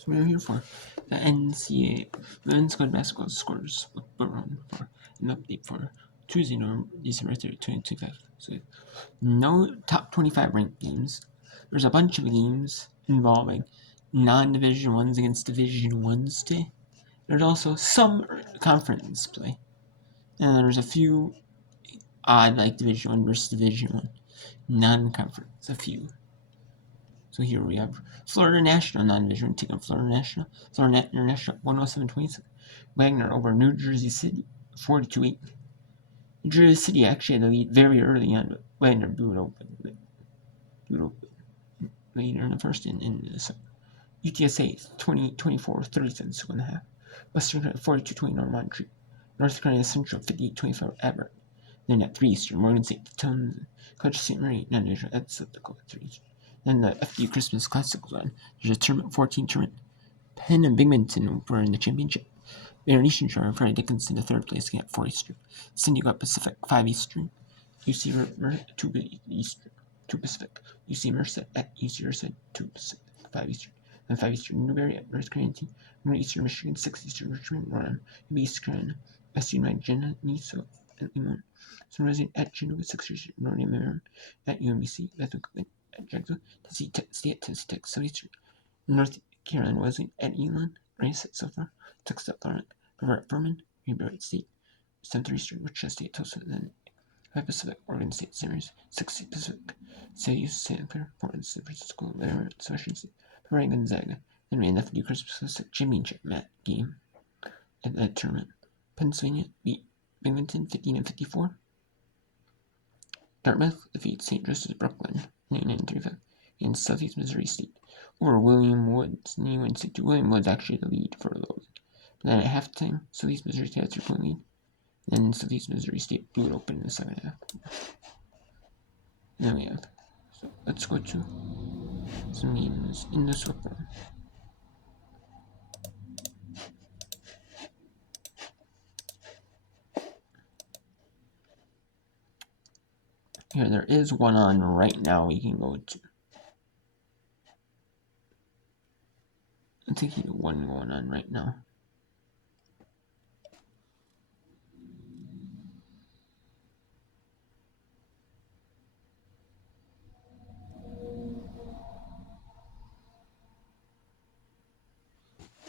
So we're here for the NCAA Men's College Basketball Scores Book for an update for Tuesday, December 3rd, 2025. So no top 25 ranked games. There's a bunch of games involving non-Division 1s against Division 1s today. There's also some conference play. And there's a few odd, like Division 1 versus Division 1. Non-conference, a few. So here we have Florida National non-division taking Florida National. Florida International 107-26. Wagner over New Jersey City 42-8. New Jersey City actually had the lead very early on, but Wagner blew it open later in the first in the second. UTSA 24-37 second half. Western Carolina 42-20 Montreal. North Carolina Central 58-25 Everett. Then at 3 Eastern, Morgan State Tons. College St. Marie non-division at South Dakota 3 Eastern. Then the FDU Christmas Classic was on. There's a tournament, 14 tournament. Penn and Binghamton were in the championship. Baron Eastern Shore and Freddie Dickinson to third place at 4 Eastern. Cindy got Pacific 5 Eastern. UC 2 Eastern 2 Pacific. UC Merced at UC Merced 2 Pacific 5 Eastern. And 5 Eastern Newberry at North Carolina Team. North Eastern Michigan 6 Eastern Richmond Ronan. East Carolina. SU United Jenna Niso and Limon. Sunrise at Chattanooga 6 Eastern. Northern Maryland at UMBC. Bethel at Jacksonville. Tennessee State Tennessee Tech Southeastern. North Carolina Wesley at Elon. Rice at Sulphur. Texas at Florida. River at Furman. Greenbrier at State. Center Eastern. Wichita State Tulsa. Then 5 Pacific. Oregon State Series. 6 Pacific. Syracuse Santa Clara. Portland San Francisco. Maryland. Washington State. Pepperdine Gonzaga. Then we end up the Christmas Classic Championship game at that tournament. Pennsylvania beat Binghamton 15-54. Dartmouth defeats St. Joseph's Brooklyn 99-35. And Southeast Missouri State over William Woods 91-62. William Woods actually the lead for a little bit. But then at halftime, Southeast Missouri State had a 3-point lead. Then Southeast Missouri State blew it open in the second half. And then we have. So let's go to some games in the SWIP. Here, there is one on right now we can go to. I think you have one going on right now.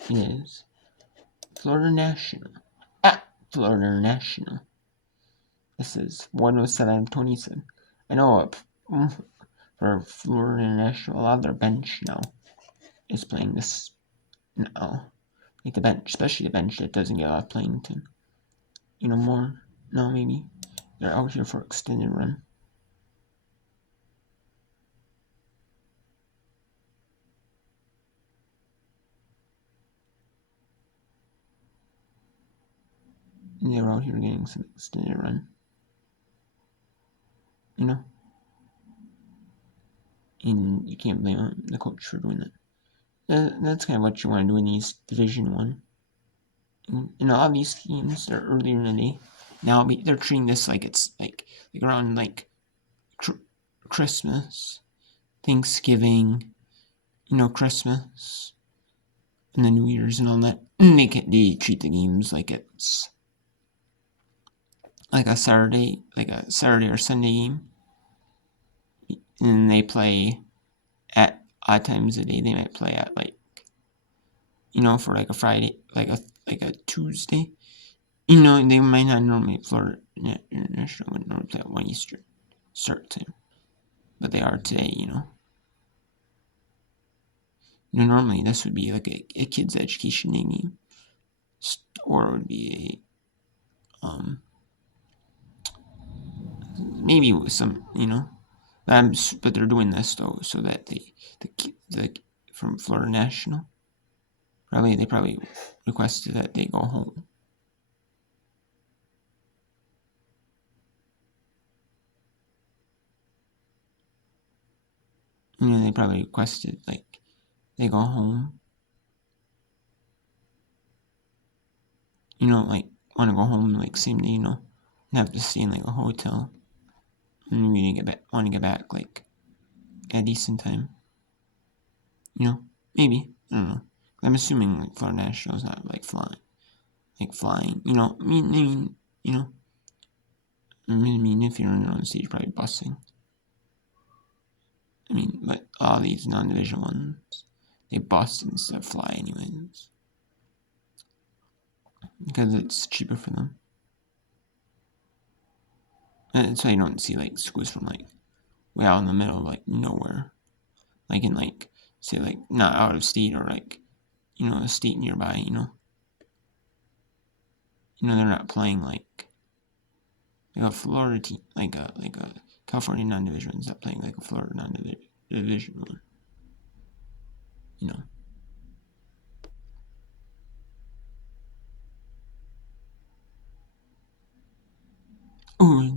It is Florida National at Florida National. This is 107-27. I know for Florida National, a lot of their bench now is playing this now. Like the bench, especially the bench that doesn't get a lot of playing time. More now maybe. They're out here for extended run. And they're out here getting some extended run. And you can't blame the coach for doing that. That's kind of what you want to do in these Division 1. And a lot of these games are earlier in the day. Now they're treating this like it's like around like Christmas, Thanksgiving, Christmas, and the New Year's and all that. And they treat the games like it's like a Saturday or Sunday game. And they play at odd times of the day. They might play at for like a Friday, like a Tuesday. They might not normally. Florida International would normally play at 1 Eastern start time, but they are today. Normally this would be like a kid's education game, or it would be a maybe with some but they're doing this though so that the from Florida National they probably requested that they go home. They probably requested they go home. Want to go home same day, and have to stay in a hotel. And we want to get back at a decent time. Maybe. I don't know. I'm assuming like Florida National's not like flying. You know, you know, if you're on the stage, probably busing. But all these non-division ones, they bus instead of fly anyways, because it's cheaper for them. And that's why you don't see like schools from like way out in the middle of like nowhere, like in like say like not out of state or like a state nearby. They're not playing like a Florida team, like a California non-division is not playing like a Florida non-division one. Oh,